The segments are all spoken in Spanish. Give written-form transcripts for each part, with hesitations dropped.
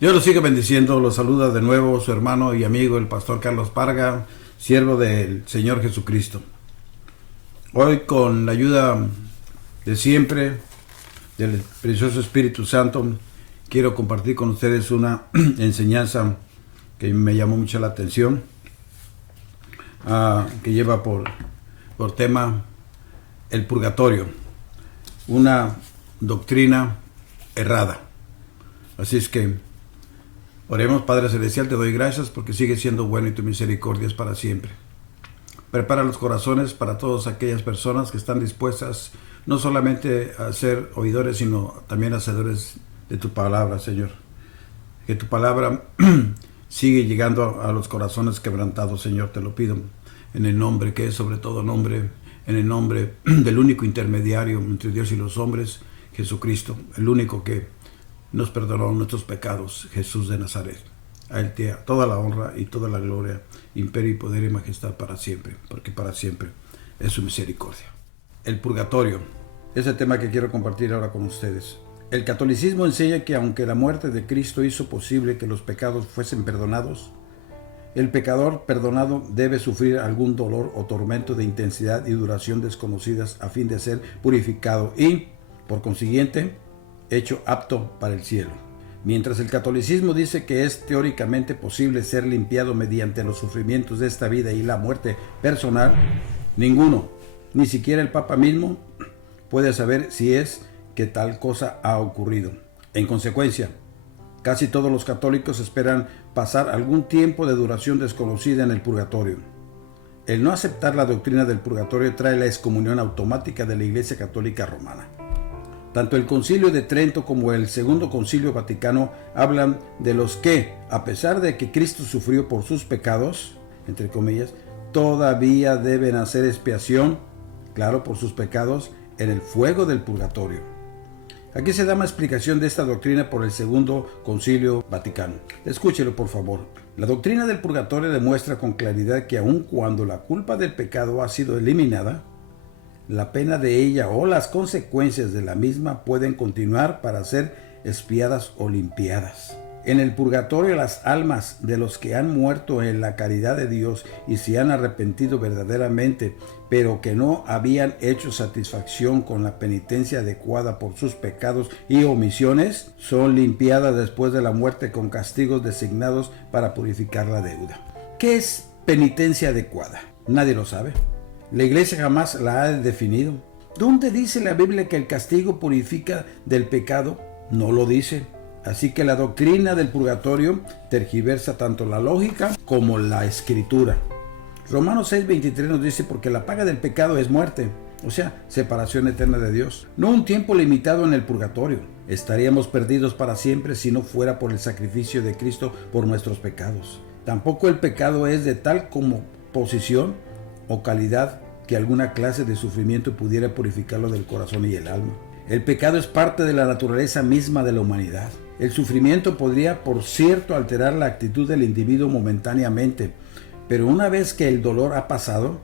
Dios los sigue bendiciendo, los saluda de nuevo su hermano y amigo el pastor Carlos Parga, siervo del Señor Jesucristo. Hoy, con la ayuda de siempre del precioso Espíritu Santo, quiero compartir con ustedes una enseñanza que me llamó mucho la atención, que lleva por tema el purgatorio, una doctrina errada. Así es que oremos. Padre Celestial, te doy gracias porque sigues siendo bueno y tu misericordia es para siempre. Prepara los corazones para todas aquellas personas que están dispuestas no solamente a ser oidores, sino también hacedores de tu palabra, Señor. Que tu palabra sigue llegando a los corazones quebrantados, Señor, te lo pido. En el nombre que es sobre todo nombre, en el nombre del único intermediario entre Dios y los hombres, Jesucristo, el único que nos perdonó nuestros pecados, Jesús de Nazaret. A Él te da toda la honra y toda la gloria, imperio y poder y majestad para siempre, porque para siempre es su misericordia. El purgatorio es el tema que quiero compartir ahora con ustedes. El catolicismo enseña que aunque la muerte de Cristo hizo posible que los pecados fuesen perdonados, el pecador perdonado debe sufrir algún dolor o tormento de intensidad y duración desconocidas a fin de ser purificado y, por consiguiente, hecho apto para el cielo. Mientras el catolicismo dice que es teóricamente posible ser limpiado mediante los sufrimientos de esta vida y la muerte personal, ninguno, ni siquiera el Papa mismo, puede saber si es que tal cosa ha ocurrido. En consecuencia, casi todos los católicos esperan pasar algún tiempo de duración desconocida en el purgatorio. El no aceptar la doctrina del purgatorio trae la excomunión automática de la Iglesia Católica Romana. Tanto el Concilio de Trento como el Segundo Concilio Vaticano hablan de los que, a pesar de que Cristo sufrió por sus pecados, entre comillas, todavía deben hacer expiación, claro, por sus pecados, en el fuego del purgatorio. Aquí se da una explicación de esta doctrina por el Segundo Concilio Vaticano. Escúchelo, por favor. La doctrina del purgatorio demuestra con claridad que aun cuando la culpa del pecado ha sido eliminada, la pena de ella o las consecuencias de la misma pueden continuar para ser expiadas o limpiadas. En el purgatorio, las almas de los que han muerto en la caridad de Dios y se han arrepentido verdaderamente, pero que no habían hecho satisfacción con la penitencia adecuada por sus pecados y omisiones, son limpiadas después de la muerte con castigos designados para purificar la deuda. ¿Qué es penitencia adecuada? Nadie lo sabe. La Iglesia jamás la ha definido. ¿Dónde dice la Biblia que el castigo purifica del pecado? No lo dice. Así que la doctrina del purgatorio tergiversa tanto la lógica como la escritura. Romanos 6:23 nos dice: porque la paga del pecado es muerte, o sea, separación eterna de Dios. No un tiempo limitado en el purgatorio. Estaríamos perdidos para siempre si no fuera por el sacrificio de Cristo por nuestros pecados. Tampoco el pecado es de tal como posición o calidad que alguna clase de sufrimiento pudiera purificarlo del corazón y el alma. El pecado es parte de la naturaleza misma de la humanidad. El sufrimiento podría, por cierto, alterar la actitud del individuo momentáneamente, pero una vez que el dolor ha pasado,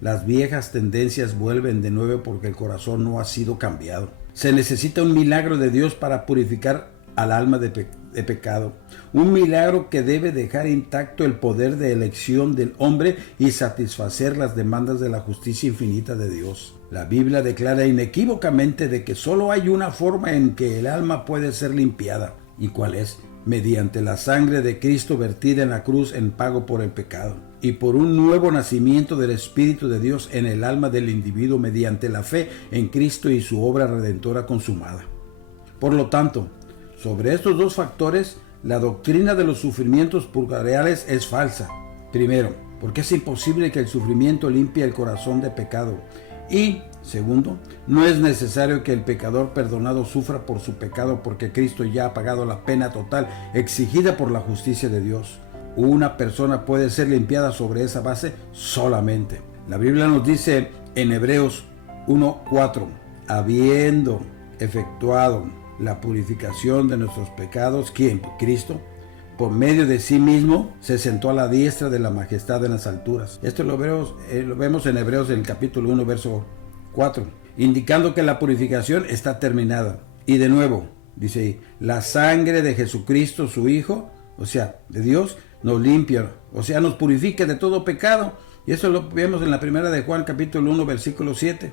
las viejas tendencias vuelven de nuevo porque el corazón no ha sido cambiado. Se necesita un milagro de Dios para purificar al alma de pecado, un milagro que debe dejar intacto el poder de elección del hombre y satisfacer las demandas de la justicia infinita de Dios. La Biblia declara inequívocamente de que solo hay una forma en que el alma puede ser limpiada. ¿Y cuál es? Mediante la sangre de Cristo vertida en la cruz en pago por el pecado, y por un nuevo nacimiento del Espíritu de Dios en el alma del individuo mediante la fe en Cristo y su obra redentora consumada. Por lo tanto, sobre estos dos factores, la doctrina de los sufrimientos purgatoriales es falsa. Primero, porque es imposible que el sufrimiento limpie el corazón de pecado. Y, segundo, no es necesario que el pecador perdonado sufra por su pecado porque Cristo ya ha pagado la pena total exigida por la justicia de Dios. Una persona puede ser limpiada sobre esa base solamente. La Biblia nos dice en Hebreos 1:4, habiendo efectuado la purificación de nuestros pecados, ¿quién? Cristo, por medio de sí mismo, se sentó a la diestra de la majestad en las alturas. Esto lo vemos en Hebreos, en el capítulo 1, verso 4, indicando que la purificación está terminada. Y de nuevo, Dice ahí, la sangre de Jesucristo, su Hijo, o sea, de Dios, nos limpia, o sea, nos purifica de todo pecado. Y eso lo vemos en la primera de Juan, capítulo 1, versículo 7.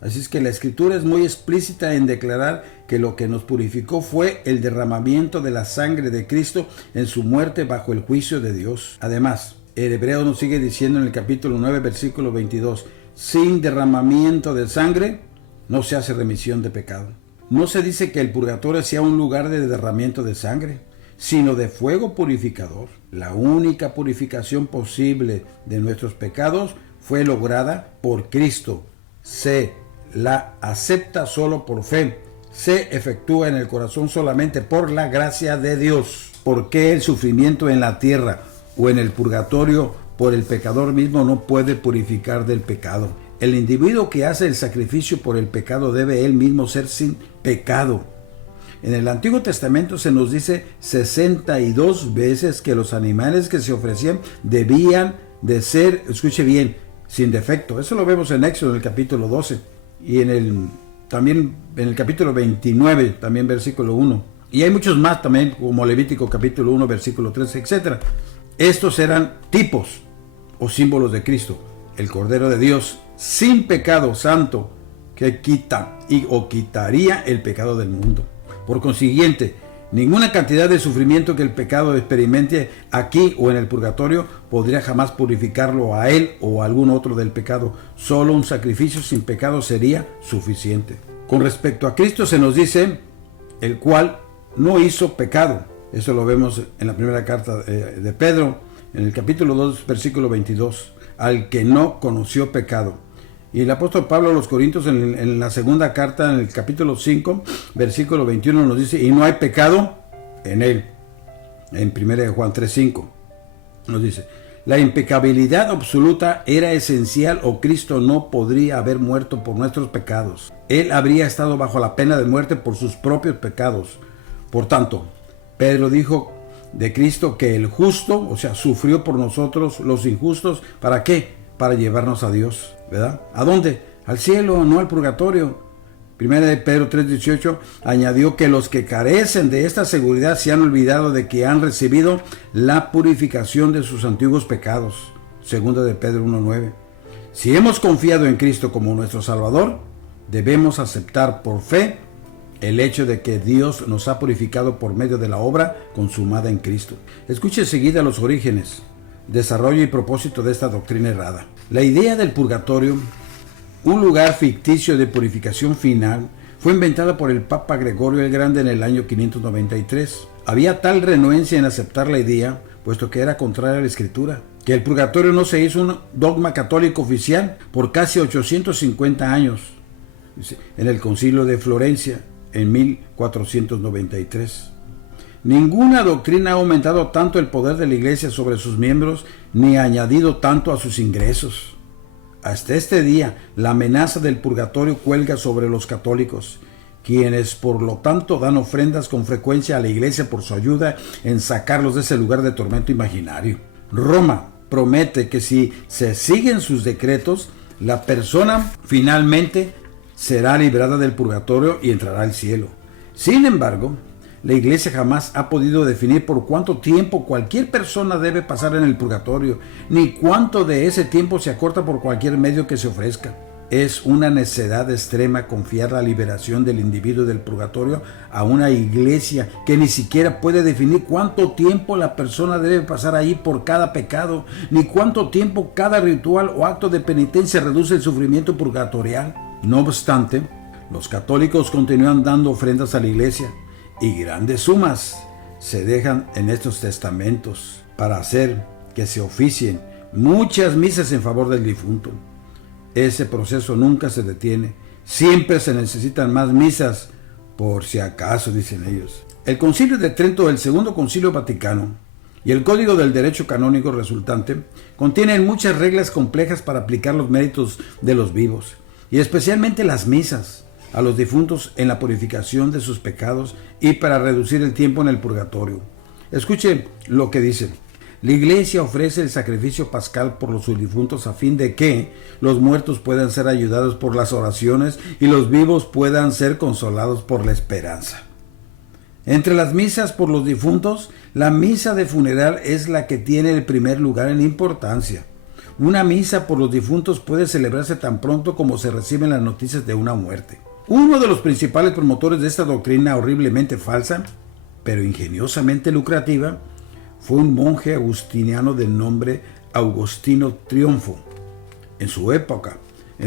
Así es que la Escritura es muy explícita en declarar que lo que nos purificó fue el derramamiento de la sangre de Cristo en su muerte bajo el juicio de Dios. Además, el Hebreo nos sigue diciendo en el capítulo 9, versículo 22, sin derramamiento de sangre no se hace remisión de pecado. No se dice que el purgatorio sea un lugar de derramamiento de sangre, sino de fuego purificador. La única purificación posible de nuestros pecados fue lograda por Cristo. Se la acepta solo por fe. Se efectúa en el corazón solamente por la gracia de Dios. ¿Por qué el sufrimiento en la tierra o en el purgatorio por el pecador mismo no puede purificar del pecado? El individuo que hace el sacrificio por el pecado debe él mismo ser sin pecado. En el Antiguo Testamento se nos dice 62 veces que los animales que se ofrecían debían de ser, escuche bien, sin defecto. Eso lo vemos en Éxodo, en el capítulo 12. Y también en el capítulo 29, también versículo 1. Y hay muchos más también, como Levítico capítulo 1, versículo 13, etc. Estos eran tipos o símbolos de Cristo, el Cordero de Dios, sin pecado, santo, que quitaría el pecado del mundo. Por consiguiente, ninguna cantidad de sufrimiento que el pecado experimente aquí o en el purgatorio podría jamás purificarlo a él o a algún otro del pecado. Solo un sacrificio sin pecado sería suficiente. Con respecto a Cristo se nos dice, el cual no hizo pecado. Eso lo vemos en la primera carta de Pedro, en el capítulo 2, versículo 22, al que no conoció pecado. Y el apóstol Pablo a los Corintios en la segunda carta, en el capítulo 5, versículo 21, nos dice, y no hay pecado en él. En 1 Juan 3:5 nos dice, la impecabilidad absoluta era esencial o Cristo no podría haber muerto por nuestros pecados. Él habría estado bajo la pena de muerte por sus propios pecados. Por tanto, Pedro dijo de Cristo que el justo, o sea, sufrió por nosotros los injustos. ¿Para qué? Para llevarnos a Dios, ¿verdad? ¿A dónde? Al cielo, no al purgatorio. Primera de Pedro 3:18 añadió que los que carecen de esta seguridad se han olvidado de que han recibido la purificación de sus antiguos pecados. Segunda de Pedro 1:9. Si hemos confiado en Cristo como nuestro Salvador, debemos aceptar por fe el hecho de que Dios nos ha purificado por medio de la obra consumada en Cristo. Escuche enseguida los orígenes, desarrollo y propósito de esta doctrina errada. La idea del purgatorio, un lugar ficticio de purificación final, fue inventada por el Papa Gregorio el Grande en el año 593. Había tal renuencia en aceptar la idea, puesto que era contraria a la Escritura, que el purgatorio no se hizo un dogma católico oficial por casi 850 años, en el Concilio de Florencia, en 1493. Ninguna doctrina ha aumentado tanto el poder de la Iglesia sobre sus miembros, ni ha añadido tanto a sus ingresos. Hasta este día, la amenaza del purgatorio cuelga sobre los católicos, quienes por lo tanto dan ofrendas con frecuencia a la Iglesia por su ayuda en sacarlos de ese lugar de tormento imaginario. Roma promete que si se siguen sus decretos, la persona finalmente será librada del purgatorio y entrará al cielo. Sin embargo, la Iglesia jamás ha podido definir por cuánto tiempo cualquier persona debe pasar en el purgatorio, ni cuánto de ese tiempo se acorta por cualquier medio que se ofrezca. Es una necedad extrema confiar la liberación del individuo del purgatorio a una iglesia que ni siquiera puede definir cuánto tiempo la persona debe pasar ahí por cada pecado, ni cuánto tiempo cada ritual o acto de penitencia reduce el sufrimiento purgatorial. No obstante, los católicos continúan dando ofrendas a la iglesia, y grandes sumas se dejan en estos testamentos para hacer que se oficien muchas misas en favor del difunto. Ese proceso nunca se detiene. Siempre se necesitan más misas, por si acaso, dicen ellos. El Concilio de Trento del Segundo Concilio Vaticano y el Código del Derecho Canónico resultante contienen muchas reglas complejas para aplicar los méritos de los vivos, y especialmente las misas a los difuntos en la purificación de sus pecados y para reducir el tiempo en el purgatorio. Escuchen lo que dice. La Iglesia ofrece el sacrificio pascal por los difuntos a fin de que los muertos puedan ser ayudados por las oraciones y los vivos puedan ser consolados por la esperanza. Entre las misas por los difuntos, la misa de funeral es la que tiene el primer lugar en importancia. Una misa por los difuntos puede celebrarse tan pronto como se reciben las noticias de una muerte. Uno de los principales promotores de esta doctrina horriblemente falsa, pero ingeniosamente lucrativa, fue un monje agustiniano de nombre Agostino Triunfo. En su época,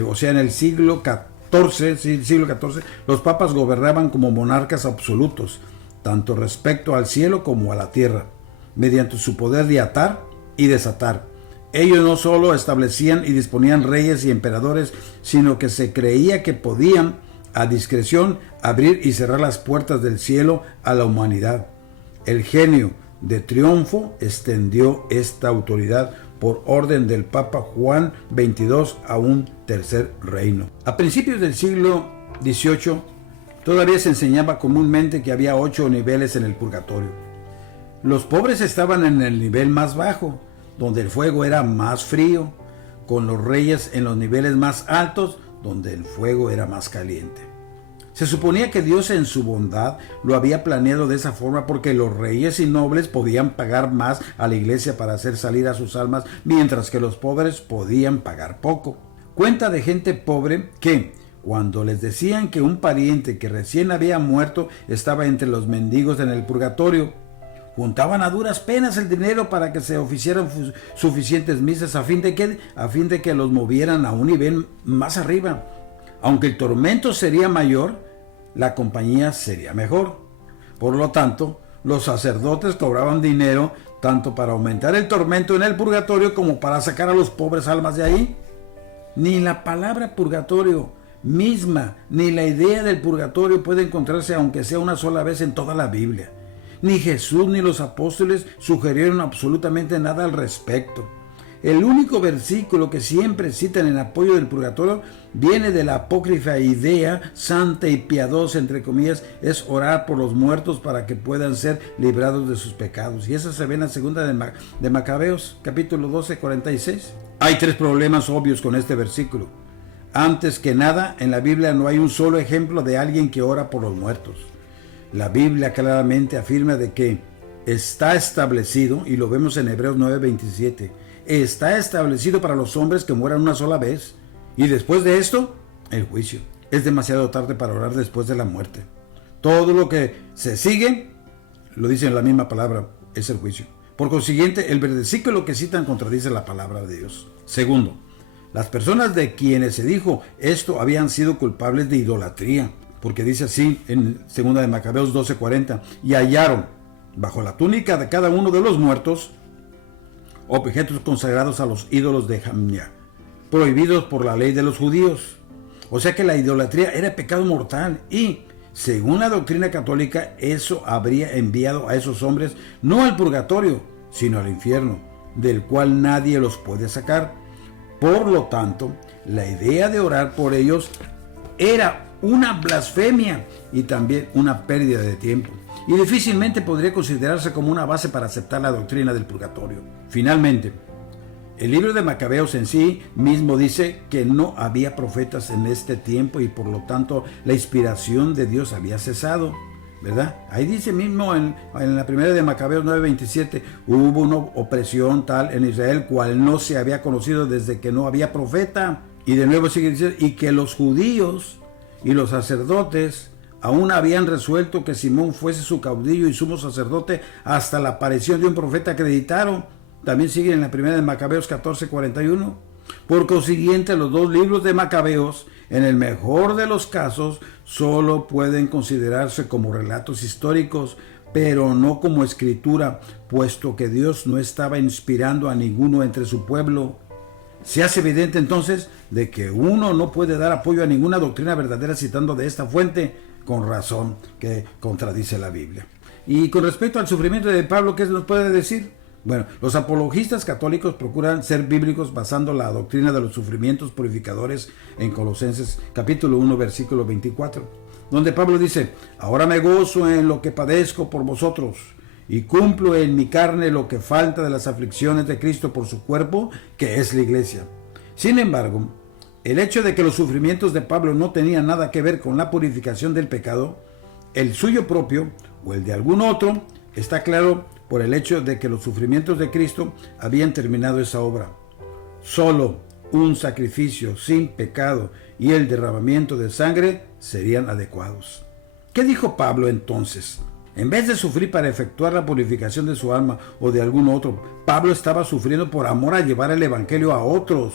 o sea, en el siglo XIV, los papas gobernaban como monarcas absolutos, tanto respecto al cielo como a la tierra, mediante su poder de atar y desatar. Ellos no solo establecían y disponían reyes y emperadores, sino que se creía que podían, a discreción, abrir y cerrar las puertas del cielo a la humanidad. El genio de Triunfo extendió esta autoridad por orden del Papa Juan XXII a un tercer reino. A principios del siglo XVIII, todavía se enseñaba comúnmente que había 8 niveles en el purgatorio. Los pobres estaban en el nivel más bajo, donde el fuego era más frío, con los reyes en los niveles más altos, donde el fuego era más caliente. Se suponía que Dios en su bondad lo había planeado de esa forma porque los reyes y nobles podían pagar más a la iglesia para hacer salir a sus almas, mientras que los pobres podían pagar poco. Cuenta de gente pobre que, cuando les decían que un pariente que recién había muerto estaba entre los mendigos en el purgatorio, juntaban a duras penas el dinero para que se oficiaran suficientes misas a fin de que los movieran a un nivel más arriba. Aunque el tormento sería mayor, la compañía sería mejor. Por lo tanto, los sacerdotes cobraban dinero tanto para aumentar el tormento en el purgatorio como para sacar a los pobres almas de ahí. Ni la palabra purgatorio misma, ni la idea del purgatorio puede encontrarse aunque sea una sola vez en toda la Biblia. Ni Jesús ni los apóstoles sugirieron absolutamente nada al respecto. El único versículo que siempre citan en apoyo del purgatorio viene de la apócrifa idea santa y piadosa, entre comillas, es orar por los muertos para que puedan ser librados de sus pecados. Y eso se ve en la segunda de Macabeos, capítulo 12, 46. Hay 3 problemas obvios con este versículo. Antes que nada, en la Biblia no hay un solo ejemplo de alguien que ora por los muertos. La Biblia claramente afirma de que está establecido, y lo vemos en Hebreos 9:27, está establecido para los hombres que mueran una sola vez, y después de esto, el juicio. Es demasiado tarde para orar después de la muerte. Todo lo que se sigue, lo dice en la misma palabra, es el juicio. Por consiguiente, el versículo que citan contradice la palabra de Dios. Segundo, las personas de quienes se dijo esto habían sido culpables de idolatría, porque dice así en 2 de Macabeos 12:40, y hallaron bajo la túnica de cada uno de los muertos objetos consagrados a los ídolos de Jamnia, prohibidos por la ley de los judíos. O sea que la idolatría era pecado mortal y, según la doctrina católica, eso habría enviado a esos hombres no al purgatorio, sino al infierno, del cual nadie los puede sacar. Por lo tanto, la idea de orar por ellos era una blasfemia y también una pérdida de tiempo, y difícilmente podría considerarse como una base para aceptar la doctrina del purgatorio. Finalmente, el libro de Macabeos en sí mismo dice que no había profetas en este tiempo y por lo tanto la inspiración de Dios había cesado, ¿verdad? Ahí dice mismo en la primera de Macabeos 9:27, hubo una opresión tal en Israel cual no se había conocido desde que no había profeta. Y de nuevo sigue diciendo, y que los judíos y los sacerdotes aún habían resuelto que Simón fuese su caudillo y sumo sacerdote hasta la aparición de un profeta acreditado. También sigue en la primera de Macabeos 14:41. Por consiguiente, los 2 libros de Macabeos, en el mejor de los casos, solo pueden considerarse como relatos históricos, pero no como escritura, puesto que Dios no estaba inspirando a ninguno entre su pueblo. Se hace evidente entonces de que uno no puede dar apoyo a ninguna doctrina verdadera citando de esta fuente, con razón que contradice la Biblia. Y con respecto al sufrimiento de Pablo, ¿qué se nos puede decir? Bueno, los apologistas católicos procuran ser bíblicos basando la doctrina de los sufrimientos purificadores en Colosenses capítulo 1 versículo 24, donde Pablo dice, ahora me gozo en lo que padezco por vosotros y cumplo en mi carne lo que falta de las aflicciones de Cristo por su cuerpo, que es la iglesia. Sin embargo, el hecho de que los sufrimientos de Pablo no tenían nada que ver con la purificación del pecado, el suyo propio, o el de algún otro, está claro por el hecho de que los sufrimientos de Cristo habían terminado esa obra. Solo un sacrificio sin pecado y el derramamiento de sangre serían adecuados. ¿Qué dijo Pablo entonces? En vez de sufrir para efectuar la purificación de su alma o de algún otro, Pablo estaba sufriendo por amor a llevar el evangelio a otros.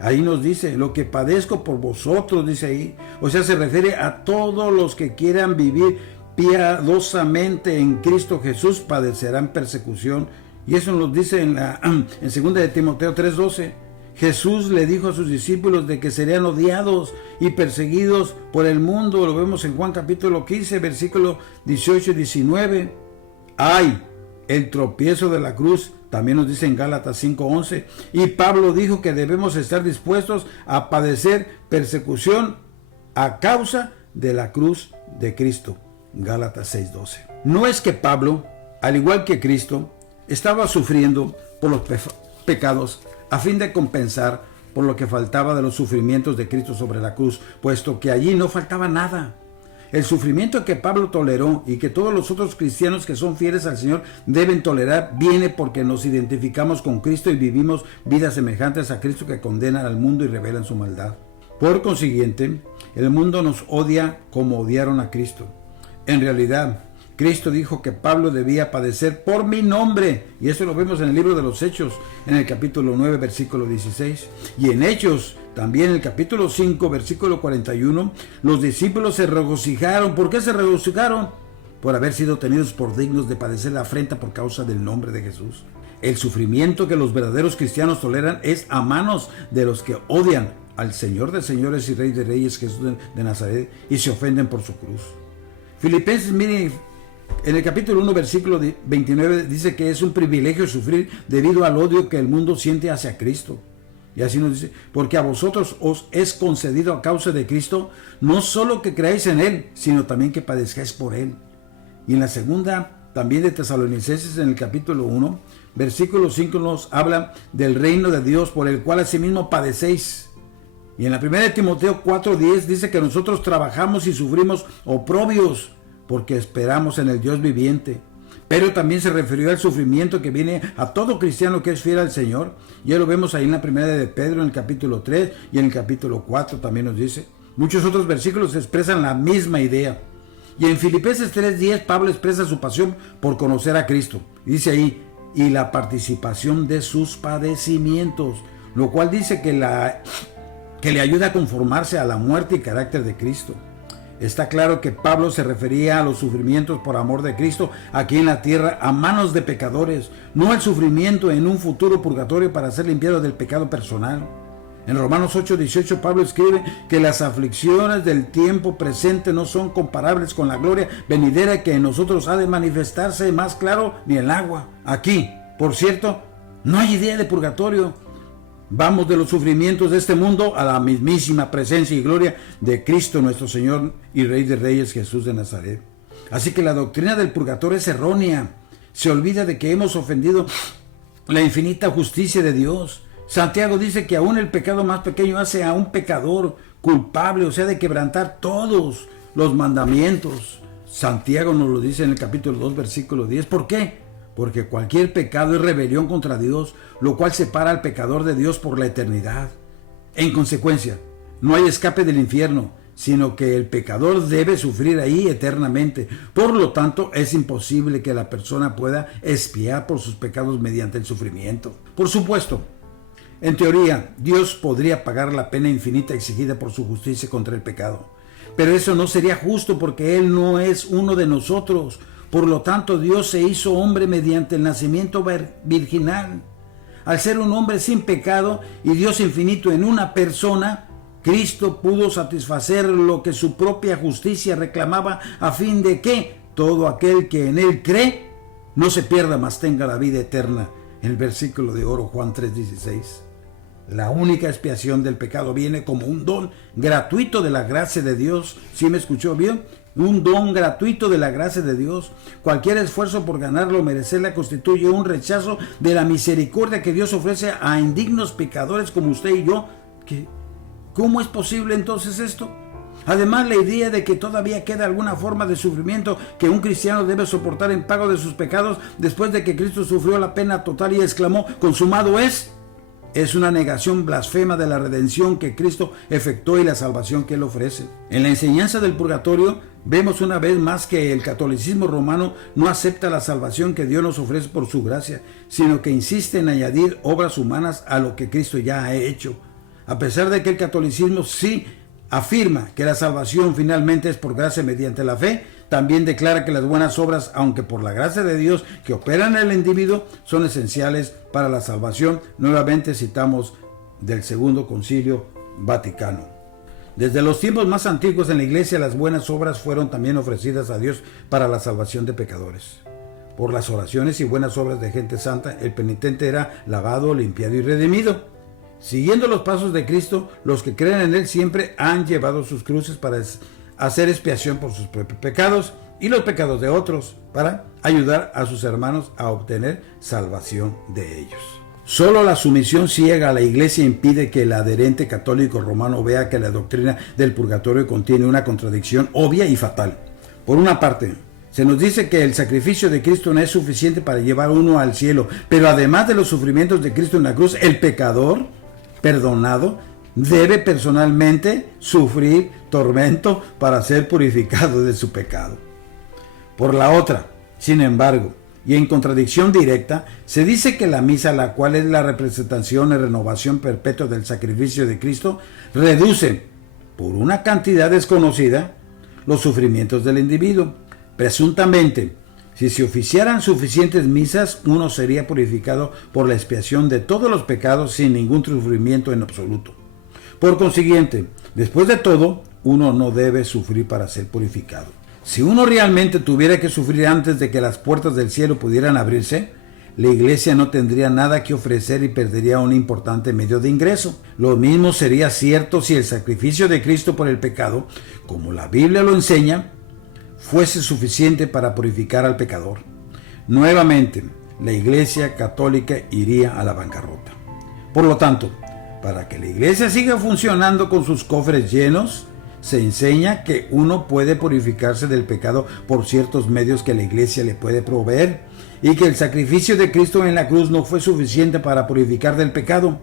Ahí nos dice, lo que padezco por vosotros, dice ahí. O sea, se refiere a todos los que quieran vivir piadosamente en Cristo Jesús, padecerán persecución. Y eso nos dice en 2 de Timoteo 3:12. Jesús le dijo a sus discípulos de que serían odiados y perseguidos por el mundo. Lo vemos en Juan capítulo 15, versículos 18 y 19. ¡Ay! El tropiezo de la cruz, también nos dice en Gálatas 5:11. Y Pablo dijo que debemos estar dispuestos a padecer persecución a causa de la cruz de Cristo. Gálatas 6:12. No es que Pablo, al igual que Cristo, estaba sufriendo por los pecados a fin de compensar por lo que faltaba de los sufrimientos de Cristo sobre la cruz, puesto que allí no faltaba nada. El sufrimiento que Pablo toleró y que todos los otros cristianos que son fieles al Señor deben tolerar viene porque nos identificamos con Cristo y vivimos vidas semejantes a Cristo que condenan al mundo y revelan su maldad. Por consiguiente, el mundo nos odia como odiaron a Cristo. En realidad, Cristo dijo que Pablo debía padecer por mi nombre, y eso lo vemos en el libro de los Hechos, en el capítulo 9, versículo 16, y en Hechos, también en el capítulo 5, versículo 41, los discípulos se regocijaron. ¿Por qué se regocijaron? Por haber sido tenidos por dignos de padecer la afrenta por causa del nombre de Jesús. El sufrimiento que los verdaderos cristianos toleran es a manos de los que odian al Señor de señores y Rey de reyes, Jesús de Nazaret, y se ofenden por su cruz. Filipenses, miren, en el capítulo 1, versículo 29, dice que es un privilegio sufrir debido al odio que el mundo siente hacia Cristo. Y así nos dice, porque a vosotros os es concedido a causa de Cristo, no solo que creáis en Él, sino también que padezcáis por Él. Y en la segunda, también de Tesalonicenses, en el capítulo 1, versículo 5, nos habla del reino de Dios, por el cual asimismo padecéis. Y en la primera de Timoteo 4:10 dice que nosotros trabajamos y sufrimos oprobios, porque esperamos en el Dios viviente. Pero también se refirió al sufrimiento que viene a todo cristiano que es fiel al Señor. Ya lo vemos ahí en la primera de Pedro, en el capítulo 3 y en el capítulo 4 también nos dice. Muchos otros versículos expresan la misma idea. Y en Filipenses 3:10 Pablo expresa su pasión por conocer a Cristo. Dice ahí, y la participación de sus padecimientos, lo cual dice que le ayuda a conformarse a la muerte y carácter de Cristo. Está claro que Pablo se refería a los sufrimientos por amor de Cristo aquí en la tierra a manos de pecadores, no al sufrimiento en un futuro purgatorio para ser limpiado del pecado personal. En Romanos 8:18 Pablo escribe que las aflicciones del tiempo presente no son comparables con la gloria venidera que en nosotros ha de manifestarse más claro ni el agua. Aquí, por cierto, no hay idea de purgatorio. Vamos de los sufrimientos de este mundo a la mismísima presencia y gloria de Cristo nuestro Señor y Rey de Reyes, Jesús de Nazaret. Así que la doctrina del purgatorio es errónea. Se olvida de que hemos ofendido la infinita justicia de Dios. Santiago dice que aún el pecado más pequeño hace a un pecador culpable, o sea, de quebrantar todos los mandamientos. Santiago nos lo dice en el capítulo 2, versículo 10. ¿Por qué? Porque cualquier pecado es rebelión contra Dios, lo cual separa al pecador de Dios por la eternidad. En consecuencia, no hay escape del infierno, sino que el pecador debe sufrir ahí eternamente. Por lo tanto, es imposible que la persona pueda expiar por sus pecados mediante el sufrimiento. Por supuesto, en teoría, Dios podría pagar la pena infinita exigida por su justicia contra el pecado. Pero eso no sería justo porque Él no es uno de nosotros. Por lo tanto, Dios se hizo hombre mediante el nacimiento virginal. Al ser un hombre sin pecado y Dios infinito en una persona, Cristo pudo satisfacer lo que su propia justicia reclamaba a fin de que todo aquel que en Él cree no se pierda, mas tenga la vida eterna. En el versículo de oro, Juan 3:16. La única expiación del pecado viene como un don gratuito de la gracia de Dios. ¿Sí me escuchó bien? Un don gratuito de la gracia de Dios. Cualquier esfuerzo por ganarlo o merecerla constituye un rechazo de la misericordia que Dios ofrece a indignos pecadores como usted y yo. ¿Cómo es posible entonces esto? Además, la idea de que todavía queda alguna forma de sufrimiento que un cristiano debe soportar en pago de sus pecados después de que Cristo sufrió la pena total y exclamó, consumado es una negación blasfema de la redención que Cristo efectuó y la salvación que Él ofrece. En la enseñanza del purgatorio vemos una vez más que el catolicismo romano no acepta la salvación que Dios nos ofrece por su gracia, sino que insiste en añadir obras humanas a lo que Cristo ya ha hecho. A pesar de que el catolicismo sí afirma que la salvación finalmente es por gracia mediante la fe, también declara que las buenas obras, aunque por la gracia de Dios que operan en el individuo, son esenciales para la salvación. Nuevamente citamos del Segundo Concilio Vaticano. Desde los tiempos más antiguos en la iglesia, las buenas obras fueron también ofrecidas a Dios para la salvación de pecadores. Por las oraciones y buenas obras de gente santa, el penitente era lavado, limpiado y redimido. Siguiendo los pasos de Cristo, los que creen en Él siempre han llevado sus cruces para hacer expiación por sus propios pecados y los pecados de otros, para ayudar a sus hermanos a obtener salvación de ellos. Solo la sumisión ciega a la iglesia impide que el adherente católico romano vea que la doctrina del purgatorio contiene una contradicción obvia y fatal. Por una parte, se nos dice que el sacrificio de Cristo no es suficiente para llevar uno al cielo, pero además de los sufrimientos de Cristo en la cruz, el pecador perdonado debe personalmente sufrir tormento para ser purificado de su pecado. Por la otra, sin embargo, y en contradicción directa, se dice que la misa, la cual es la representación y renovación perpetua del sacrificio de Cristo, reduce, por una cantidad desconocida, los sufrimientos del individuo. Presuntamente, si se oficiaran suficientes misas, uno sería purificado por la expiación de todos los pecados sin ningún sufrimiento en absoluto. Por consiguiente, después de todo, uno no debe sufrir para ser purificado. Si uno realmente tuviera que sufrir antes de que las puertas del cielo pudieran abrirse, la iglesia no tendría nada que ofrecer y perdería un importante medio de ingreso. Lo mismo sería cierto si el sacrificio de Cristo por el pecado, como la Biblia lo enseña, fuese suficiente para purificar al pecador. Nuevamente, la Iglesia Católica iría a la bancarrota. Por lo tanto, para que la Iglesia siga funcionando con sus cofres llenos, se enseña que uno puede purificarse del pecado por ciertos medios que la Iglesia le puede proveer, y que el sacrificio de Cristo en la cruz no fue suficiente para purificar del pecado,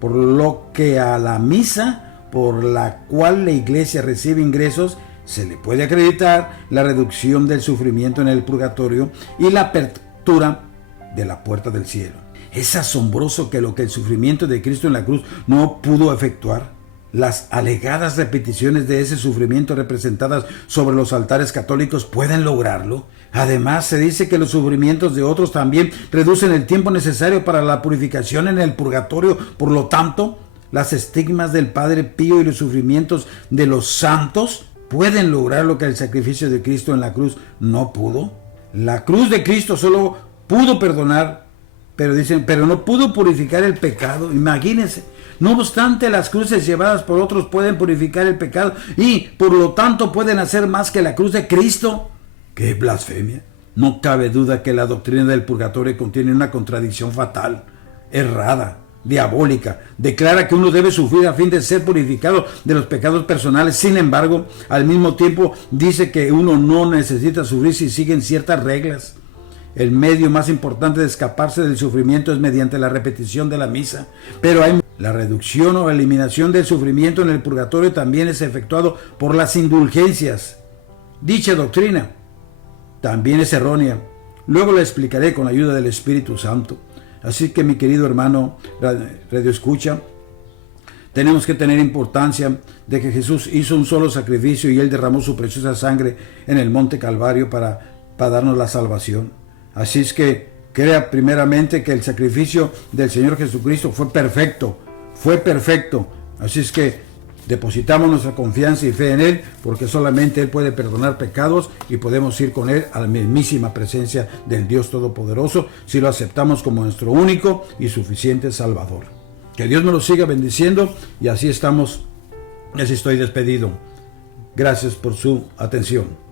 por lo que a la misa por la cual la Iglesia recibe ingresos se le puede acreditar la reducción del sufrimiento en el purgatorio y la apertura de la puerta del cielo. Es asombroso que lo que el sufrimiento de Cristo en la cruz no pudo efectuar, las alegadas repeticiones de ese sufrimiento representadas sobre los altares católicos pueden lograrlo. Además, se dice que los sufrimientos de otros también reducen el tiempo necesario para la purificación en el purgatorio. Por lo tanto, las estigmas del Padre Pío y los sufrimientos de los santos pueden lograr lo que el sacrificio de Cristo en la cruz no pudo. La cruz de Cristo solo pudo perdonar, pero no pudo purificar el pecado. Imagínense. No obstante, las cruces llevadas por otros pueden purificar el pecado y por lo tanto pueden hacer más que la cruz de Cristo. ¡Qué blasfemia! No cabe duda que la doctrina del purgatorio contiene una contradicción fatal, errada, diabólica. Declara que uno debe sufrir a fin de ser purificado de los pecados personales. Sin embargo, al mismo tiempo dice que uno no necesita sufrir si siguen ciertas reglas. El medio más importante de escaparse del sufrimiento es mediante la repetición de la misa. Pero la reducción o eliminación del sufrimiento en el purgatorio también es efectuado por las indulgencias. Dicha doctrina también es errónea. Luego la explicaré con la ayuda del Espíritu Santo. Así que, mi querido hermano Radio Escucha, tenemos que tener importancia de que Jesús hizo un solo sacrificio y Él derramó su preciosa sangre en el monte Calvario para darnos la salvación. Así es que crea primeramente que el sacrificio del Señor Jesucristo fue perfecto. Así es que depositamos nuestra confianza y fe en Él, porque solamente Él puede perdonar pecados y podemos ir con Él a la mismísima presencia del Dios Todopoderoso si lo aceptamos como nuestro único y suficiente Salvador. Que Dios me lo siga bendiciendo y así estoy despedido. Gracias por su atención.